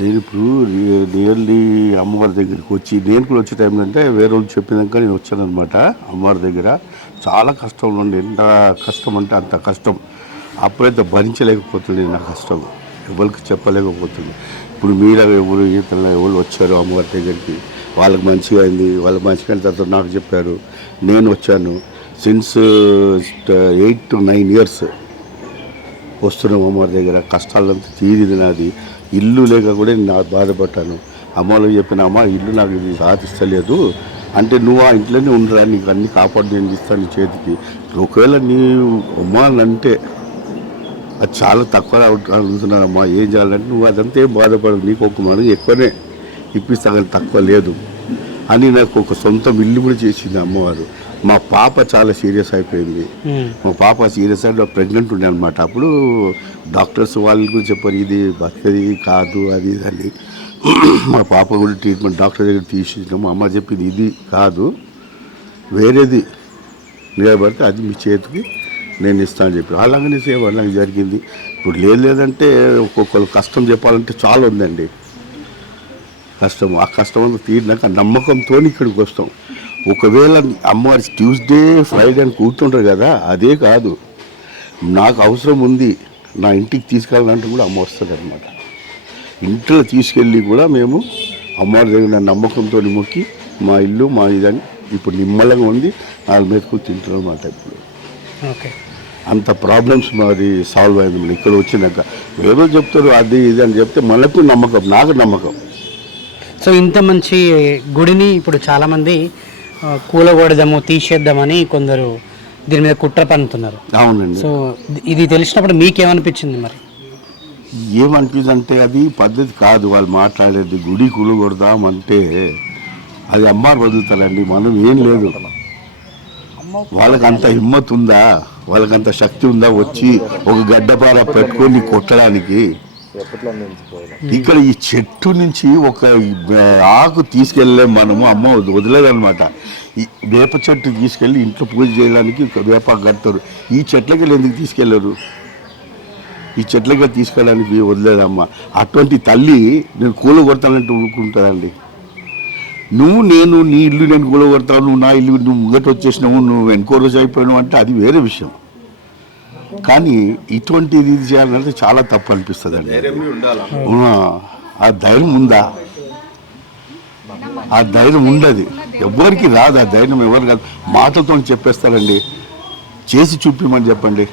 నేను ఇప్పుడు నియర్లీ అమ్మవారి దగ్గరికి వచ్చి నేను కూడా వచ్చే టైం అంటే వేరే వాళ్ళు చెప్పినాక నేను వచ్చాను అనమాట అమ్మవారి దగ్గర. చాలా కష్టం ఉండి ఎంత కష్టం అంటే అంత కష్టం. అప్పుడైతే భరించలేకపోతుంది నా కష్టం. ఎవరికి చెప్పలేకపోతుంది ఇప్పుడు మీరు ఎవరు ఈతలు ఎవరు వచ్చారు అమ్మవారి దగ్గరికి? వాళ్ళకి మంచిగా అయింది. వాళ్ళకి మంచిగా అయిన తర్వాత నాకు చెప్పారు నేను వచ్చాను. Since eight to nine years వస్తున్నాం అమ్మవారి దగ్గర. కష్టాలంతా తీరింది నాది. ఇల్లు లేక కూడా నేను నా- బాధపడ్డాను. అమ్మలో చెప్పిన అమ్మ ఇల్లు నాకు ఇది సాధిస్తలేదు. అంటే నువ్వు ఆ ఇంట్లోనే ఉండరా నీకు అన్ని కాపాడు నేను ఇస్తాను నీ చేతికి. ఒకవేళ నీ అమ్మ అంటే అది చాలా తక్కువ అడుగుతున్నాను అమ్మా ఏం చేయాలంటే నువ్వు అదంతా ఏం బాధపడదు నీకు ఒక మనం ఎక్కువనే ఇప్పిస్తా కానీ తక్కువ లేదు. అని నాకు ఒక సొంతం ఇల్లు కూడా చేసింది అమ్మవారు. మా పాప చాలా సీరియస్ అయిపోయింది. మా పాప సీరియస్ అయిన ప్రెగ్నెంట్ ఉండే అనమాట అప్పుడు డాక్టర్స్ వాళ్ళు కూడా చెప్పారు ఇది బతికది కాదు అది ఇది అని. మా పాప కూడా ట్రీట్మెంట్ డాక్టర్ దగ్గర తీసినాము అమ్మ చెప్పింది ఇది కాదు వేరేది నిలబడితే అది మీ చేతికి నేను ఇస్తాను చెప్పి. అలాగనే సేవ నాకు జరిగింది. ఇప్పుడు లేదు లేదంటే ఒక్కొక్కరు కష్టం చెప్పాలంటే చాలా ఉందండి. కష్టం ఆ కష్టం అంతా తీరినాక నమ్మకంతో ఇక్కడికి వస్తాం. ఒకవేళ అమ్మవారి ట్యూస్డే ఫ్రైడే అని కూర్చుంటారు కదా అదే కాదు. నాకు అవసరం ఉంది నా ఇంటికి తీసుకెళ్ళాలంటే కూడా అమ్మ వస్తుంది అనమాట ఇంట్లో తీసుకెళ్ళి కూడా మేము అమ్మవారి దగ్గర నమ్మకంతో మొక్కి మా ఇల్లు మా ఇదని ఇప్పుడు నిమ్మలంగా ఉంది వాళ్ళ మీదకు తింటున్నాం అనమాట ఇప్పుడు. ఓకే. అంత ప్రాబ్లమ్స్ మరి సాల్వ్ అయింది మరి ఇక్కడ వచ్చినాక ఏదో చెప్తారు అది ఇది అని చెప్తే మనకు నమ్మకం నాకు నమ్మకం. సో ఇంత మంచి గుడిని ఇప్పుడు చాలామంది కూలగొడదాము తీసేద్దామని కొందరు దీని మీద కుట్ర పన్నుతున్నారు. అవునండి. సో ఇది తెలిసినప్పుడు మీకేమనిపించింది మరి? ఏమనిపిస్తుంది అంటే అది పద్ధతి కాదు వాళ్ళు మాట్లాడేది గుడి కూలగొడదాం అంటే అది అమ్మారు వదులుతారండి మనం ఏం లేదు. వాళ్ళకి అంత హిమ్మత్ ఉందా వాళ్ళకి అంత శక్తి ఉందా? వచ్చి ఒక గడ్డపార పెట్టుకొని కొట్టడానికి ఇక్కడ ఈ చెట్టు నుంచి ఒక ఆకు తీసుకెళ్ళే మనము అమ్మ వదిలేదన్నమాట. ఈ వేప చెట్టు తీసుకెళ్ళి ఇంట్లో పూజ చేయడానికి వేప కడతారు. ఈ చెట్లకి ఎందుకు తీసుకెళ్ళరు? ఈ చెట్లకి తీసుకెళ్ళడానికి వదిలేదమ్మ. అటువంటి తల్లి నేను కూల కొడతానంటే ఊరుకుంటుందండి. నువ్వు నేను నీ ఇల్లు నేను కూల కొడతాను నువ్వు నా ఇల్లు నువ్వు ముంగట వచ్చేసినావు నువ్వు వెనుకో రోజు అయిపోయినావు అంటే అది వేరే విషయం. కానీ ఇటువంటిది ఇది చేయాలంటే చాలా తప్పు అనిపిస్తుంది అండి ఆ ధైర్యం ఉందా? ఆ ధైర్యం ఉండదు. ఎవరికి రాదు ఆ ధైర్యం ఎవరు కాదు. మాటలతో చెప్పేస్తారండి. చేసి చూపిమని చెప్పండి.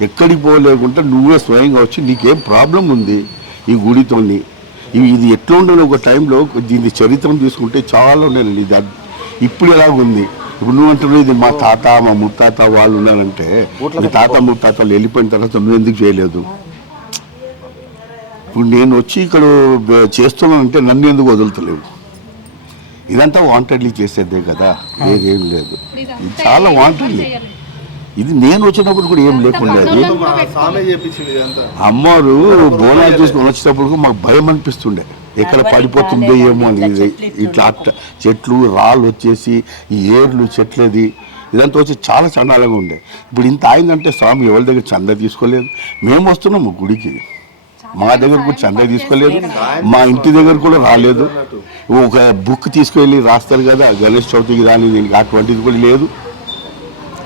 ఎక్కడికి పోలేకుండా నువ్వే స్వయంగా వచ్చి నీకేం ప్రాబ్లం ఉంది ఈ గుడితోని? ఇది ఎట్లా ఉండాలి ఒక టైంలో? దీని చరిత్ర తీసుకుంటే చాలా అద్- ఇప్పుడు ఎలాగుంది ఇప్పుడు నువ్వు అంటున్నావు ఇది మా తాత మా ముత్తాత వాళ్ళు ఉన్నారంటే మీ తాత ముత్తాతలు వెళ్ళిపోయిన తర్వాత నువ్వు ఎందుకు చేయలేదు? ఇప్పుడు నేను వచ్చి ఇక్కడ చేస్తున్నానంటే నన్ను ఎందుకు వదులుతలేవు? ఇదంతా వాంటెడ్లీ చేసేదే కదా వేరేం లేదు. ఇది చాలా వాంటెడ్లీ ఇది నేను వచ్చినప్పుడు కూడా ఏం లేకుండా అమ్మవారు బోనాలు చూసుకొని వచ్చేటప్పుడు మాకు భయం అనిపిస్తుండే. ఎక్కడ పడిపోతుందో ఏమో అని ఇట్లా చెట్లు రాళ్ళు వచ్చేసి ఈ ఏర్లు చెట్లది ఇదంతా వచ్చి చాలా చండాలంగా ఉండే. ఇప్పుడు ఇంత అయిందంటే స్వామి ఎవరి దగ్గర చందా తీసుకోలేదు? మేము వస్తున్నాము గుడికి. మా దగ్గర కూడా చందా తీసుకోలేదు. మా ఇంటి దగ్గర కూడా రాలేదు. ఒక బుక్ తీసుకెళ్ళి రాస్తారు కదా గణేష్ చవితికి రాని దీనికి అటువంటిది కూడా లేదు.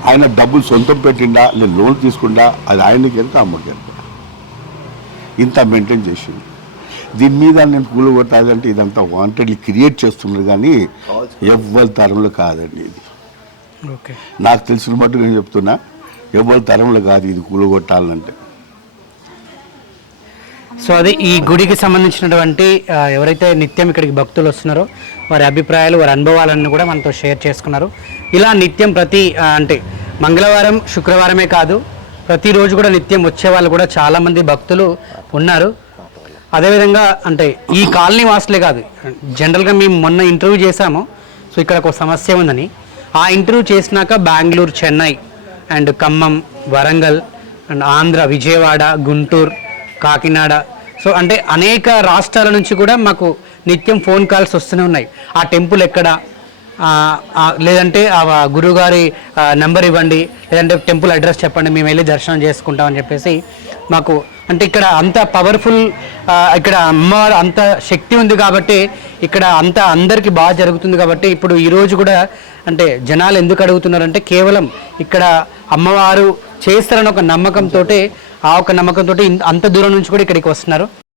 ఆయన డబ్బులు సొంతం పెట్టిండా లేదా లోన్ తీసుకుంటా అది ఆయనకి ఎంత అమ్మకి ఎంత ఇంత మెయింటైన్ చేసింది దీని మీద నేను కూల కొట్టాలంటే ఇదంతా వాంటెడ్లీ క్రియేట్ చేస్తున్నారు కానీ ఎవ్వరి తరంలో కాదండి ఇది. ఓకే. నాకు తెలిసిన మట్టుకు నేను చెప్తున్నా ఎవ్వరి తరంలో కాదు ఇది కూల కొట్టాలంటే. సో అది ఈ గుడికి సంబంధించినటువంటి ఎవరైతే నిత్యం ఇక్కడికి భక్తులు వస్తున్నారో వారి అభిప్రాయాలు వారి అనుభవాలన్నీ కూడా మనతో షేర్ చేసుకున్నారు. ఇలా నిత్యం ప్రతి అంటే మంగళవారం శుక్రవారమే కాదు ప్రతిరోజు కూడా నిత్యం వచ్చే వాళ్ళు కూడా చాలామంది భక్తులు ఉన్నారు. అదేవిధంగా అంటే ఈ కాలనీ వాసులే కాదు. జనరల్గా మేము మొన్న ఇంటర్వ్యూ చేశాము. సో ఇక్కడ ఒక సమస్య ఉందని. ఆ ఇంటర్వ్యూ చేసినాక Bengaluru Chennai and Khammam Warangal and Andhra Vijayawada Guntur Kakinada. So అంటే అనేక రాష్ట్రాల నుంచి కూడా మాకు నిత్యం ఫోన్ కాల్స్ వస్తూనే ఉన్నాయి. ఆ టెంపుల్ ఎక్కడ? ఆ, లేదంటే ఆ గురువుగారి నెంబర్ ఇవ్వండి. లేదంటే టెంపుల్ అడ్రస్ చెప్పండి. మేము వెళ్ళి దర్శనం చేసుకుంటామని చెప్పేసి మాకు అంటే ఇక్కడ అంత పవర్ఫుల్ ఇక్కడ అమ్మవారు అంత శక్తి ఉంది కాబట్టి ఇక్కడ అంత అందరికీ బాగా జరుగుతుంది కాబట్టి ఇప్పుడు ఈరోజు కూడా అంటే జనాలు ఎందుకు అడుగుతున్నారంటే కేవలం ఇక్కడ అమ్మవారు చేస్తారని ఒక నమ్మకంతో ఆ ఒక నమ్మకంతో అంత దూరం నుంచి కూడా ఇక్కడికి వస్తున్నారు.